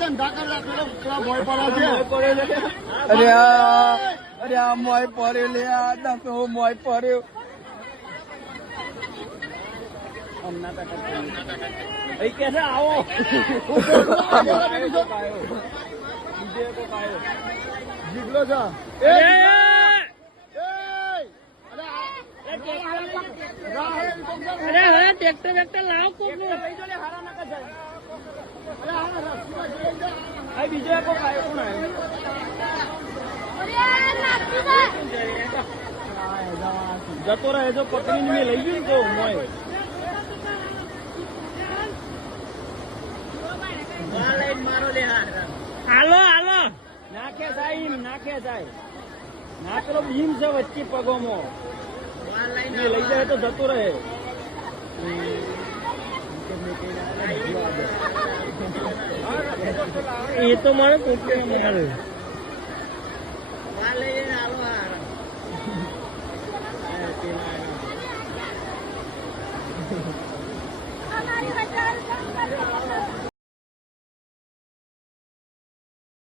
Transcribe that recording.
ધંધા અરે આ મોય પડે લે આ દસો મોય પડ્યો कैसे आओ જીગલો છે અરે હવે ટ્રેક્ટર વેક્ટર લાવ કોક નું બીજો એક આવ્યો કોણ જતો રહે જો પકડીને મેં લઈ ગયું તો મોય હાલો હાલો નાખે જાય નાખેલો ભીમ છે વચ્ચે પગોમાં લઈ જાય તો જતો રહે એ તો મારે પોતે મારે हमारी